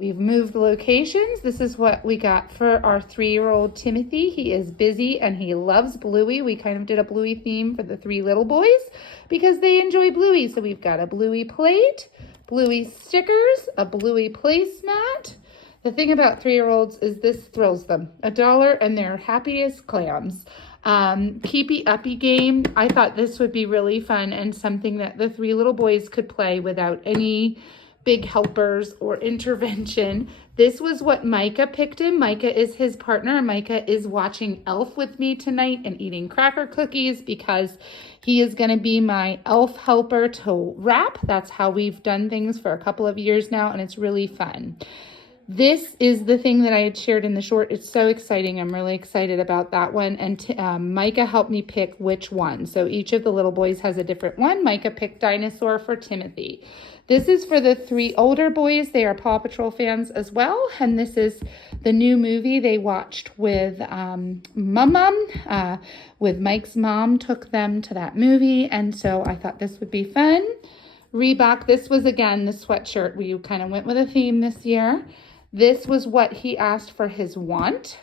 We've moved locations. This is what we got for our 3-year-old Timothy. He is busy and he loves Bluey. We kind of did a Bluey theme for the 3 little boys because they enjoy Bluey. So we've got a Bluey plate, Bluey stickers, a Bluey placemat. The thing about 3-year-olds is this thrills them. $1 and they're happy as clams. Keepy uppy game. I thought this would be really fun and something that the 3 little boys could play without any big helpers or intervention. This was what Micah picked him. Micah is his partner. Micah is watching Elf with me tonight and eating cracker cookies because he is going to be my elf helper to wrap. That's how we've done things for a couple of years now, and it's really fun. This is the thing that I had shared in the short. It's so exciting. I'm really excited about that one. And Micah helped me pick which one. So each of the little boys has a different one. Micah picked dinosaur for Timothy. This is for the 3 older boys. They are Paw Patrol fans as well. And this is the new movie they watched with with Mike's mom took them to that movie. And so I thought this would be fun. Reebok, this was again the sweatshirt. We kind of went with a theme this year. This was what he asked for his want.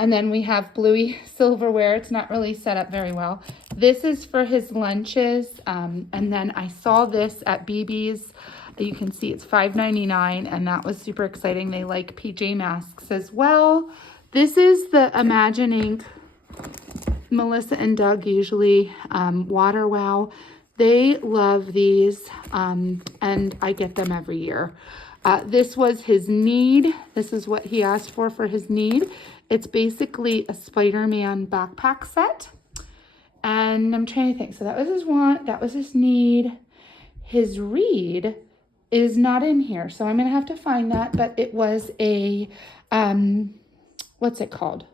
And then we have Bluey silverware. It's not really set up very well. This is for his lunches. And then I saw this at BB's. You can see it's $5.99, and that was super exciting. They like PJ Masks as well. This is the Imagining Melissa and Doug usually Water Wow. They love these, and I get them every year. This was his need. This is what he asked for his need. It's basically a Spider-Man backpack set. And I'm trying to think. So that was his want. That was his need. His read is not in here. So I'm going to have to find that. But it was a, what's it called?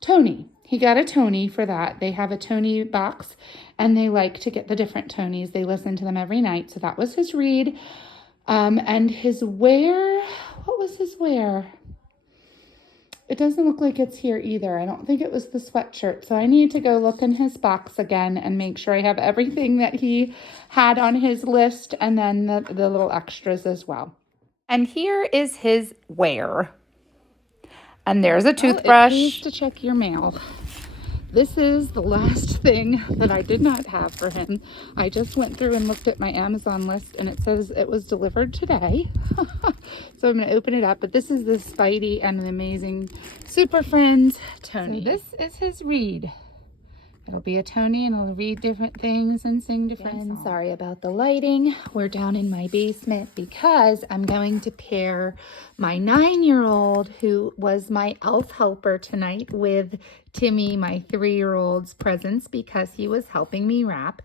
Tony. He got a Tony for that. They have a Tony box, and they like to get the different Tonys. They listen to them every night. So that was his read. And his wear, what was his wear? It doesn't look like it's here either. I don't think it was the sweatshirt. So I need to go look in his box again and make sure I have everything that he had on his list, and then the little extras as well. And here is his wear. And there's a toothbrush. Please to check your mail. This is the last thing that I did not have for him. I just went through and looked at my Amazon list, and it says it was delivered today. So I'm going to open it up. But this is the Spidey and the Amazing Super Friends Tony. So this is his read. It'll be a Tony, and it'll read different things and sing different songs. Sorry about the lighting. We're down in my basement because I'm going to pair my 9-year-old, who was my elf helper tonight, with Timmy, my 3-year-old's presents, because he was helping me wrap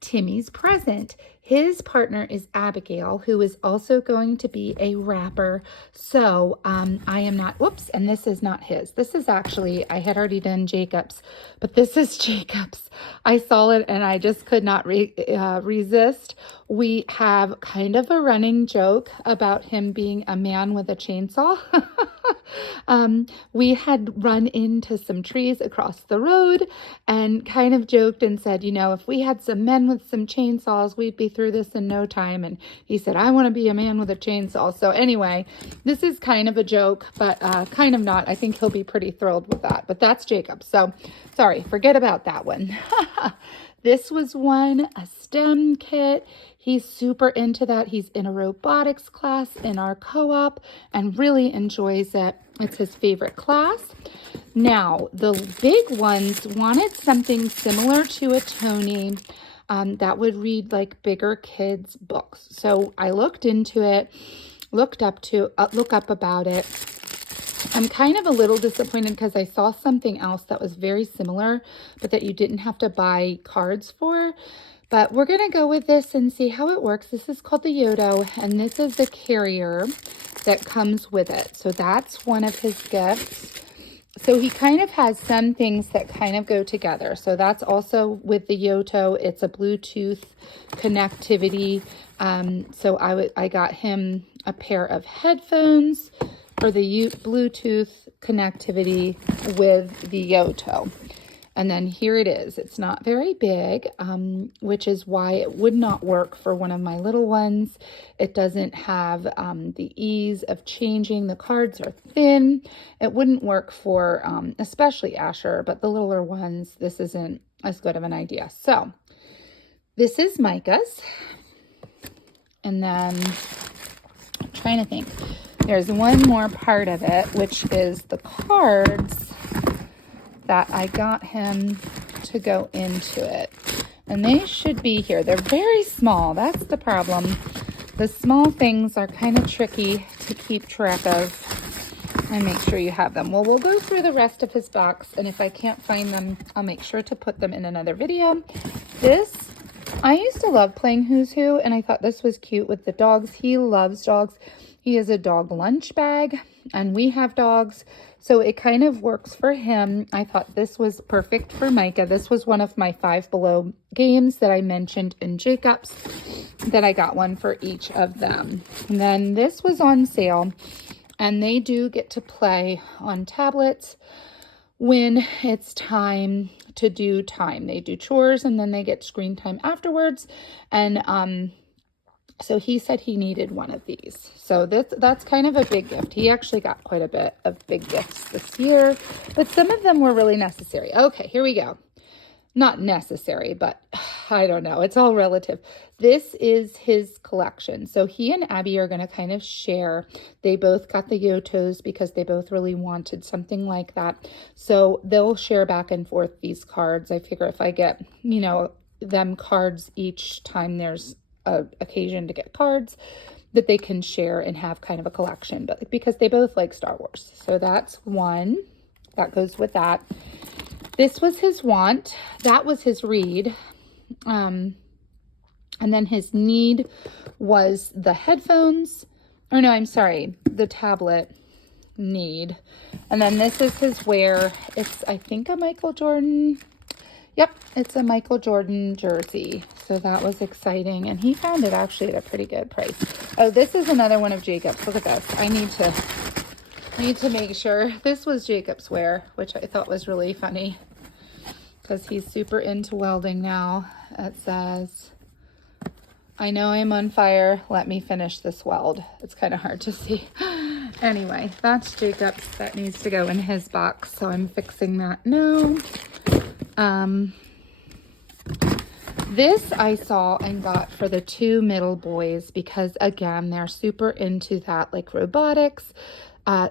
Timmy's present. His partner is Abigail, who is also going to be a rapper. So I am not, whoops, and this is not his. This is actually, I had already done Jacob's, but this is Jacob's. I saw it and I just could not resist. We have kind of a running joke about him being a man with a chainsaw. We had run into some trees across the road and kind of joked and said, you know, if we had some men with some chainsaws, we'd be through this in no time. And he said, I want to be a man with a chainsaw. So anyway, this is kind of a joke, but kind of not. I think he'll be pretty thrilled with that. But that's Jacob. So sorry, forget about that one. This was one, a STEM kit. He's super into that. He's in a robotics class in our co-op and really enjoys it. It's his favorite class. Now, the big ones wanted something similar to a Tony that would read like bigger kids' books. So I looked into it, look up about it. I'm kind of a little disappointed because I saw something else that was very similar, but that you didn't have to buy cards for. But we're going to go with this and see how it works. This is called the Yodo, and this is the carrier that comes with it. So that's one of his gifts. So he kind of has some things that kind of go together. So that's also with the Yoto. It's a Bluetooth connectivity. So I got him a pair of headphones for the Bluetooth connectivity with the Yoto. And then here it is. It's not very big, which is why it would not work for one of my little ones. It doesn't have the ease of changing. The cards are thin. It wouldn't work for especially Asher, but the littler ones, this isn't as good of an idea. So this is Micah's. And then I'm trying to think. There's one more part of it, which is the cards that I got him to go into it. And they should be here. They're very small. That's the problem. The small things are kind of tricky to keep track of and make sure you have them. Well, we'll go through the rest of his box, and if I can't find them, I'll make sure to put them in another video. I used to love playing Who's Who, and I thought this was cute with the dogs. He loves dogs. He has a dog lunch bag, and we have dogs, so it kind of works for him. I thought this was perfect for Micah. This was one of my Five Below games that I mentioned in Jacob's, that I got one for each of them. And then this was on sale, and they do get to play on tablets when it's time to do time. They do chores, and then they get screen time afterwards, and so he said he needed one of these. So that's kind of a big gift. He actually got quite a bit of big gifts this year, but some of them were really necessary. Okay, here we go. Not necessary, but I don't know. It's all relative. This is his collection. So he and Abby are going to kind of share. They both got the Yotos because they both really wanted something like that. So they'll share back and forth these cards. I figure if I get, them cards each time there's a occasion to get cards, that they can share and have kind of a collection, but because they both like Star Wars. So that's one that goes with that. This was his want. That was his read. And then his need was the headphones. Or no, I'm sorry, the tablet need. And then this is his wear. It's, I think, a Michael Jordan. Yep, it's a Michael Jordan jersey. So that was exciting. And he found it actually at a pretty good price. Oh, this is another one of Jacob's. Look at this. I need to make sure. This was Jacob's wear, which I thought was really funny because he's super into welding now. It says, "I know I'm on fire. Let me finish this weld." It's kind of hard to see. Anyway, that's Jacob's. That needs to go in his box. So I'm fixing that now. This I saw and got for the two middle boys because, again, they're super into that, like robotics.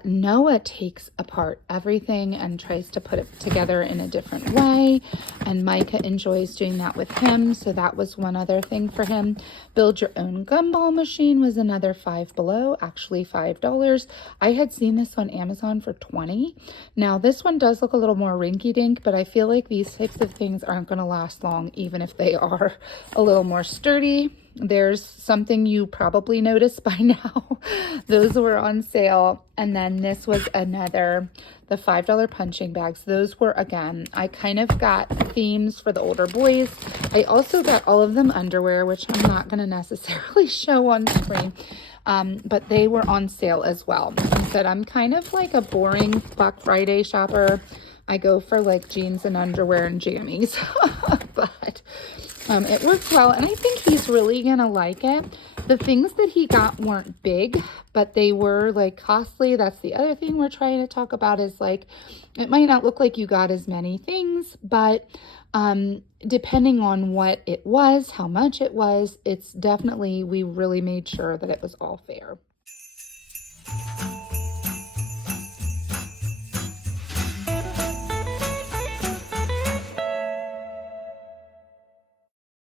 Noah takes apart everything and tries to put it together in a different way, and Micah enjoys doing that with him, so that was one other thing for him. Build your own gumball machine was another Five Below, actually $5. I had seen this on Amazon for $20. Now this one does look a little more rinky-dink, but I feel like these types of things aren't going to last long, even if they are a little more sturdy. There's something you probably noticed by now. Those were on sale. And then this was another, the $5 punching bags. Those were, again, I kind of got themes for the older boys. I also got all of them underwear, which I'm not going to necessarily show on screen. But they were on sale as well. I said I'm kind of like a boring Black Friday shopper. I go for like jeans and underwear and jammies. But it works well, and I think he's really gonna like it. The things that he got weren't big, but they were like costly. That's the other thing we're trying to talk about, is like, it might not look like you got as many things, but depending on what it was, how much it was, it's definitely, we really made sure that it was all fair.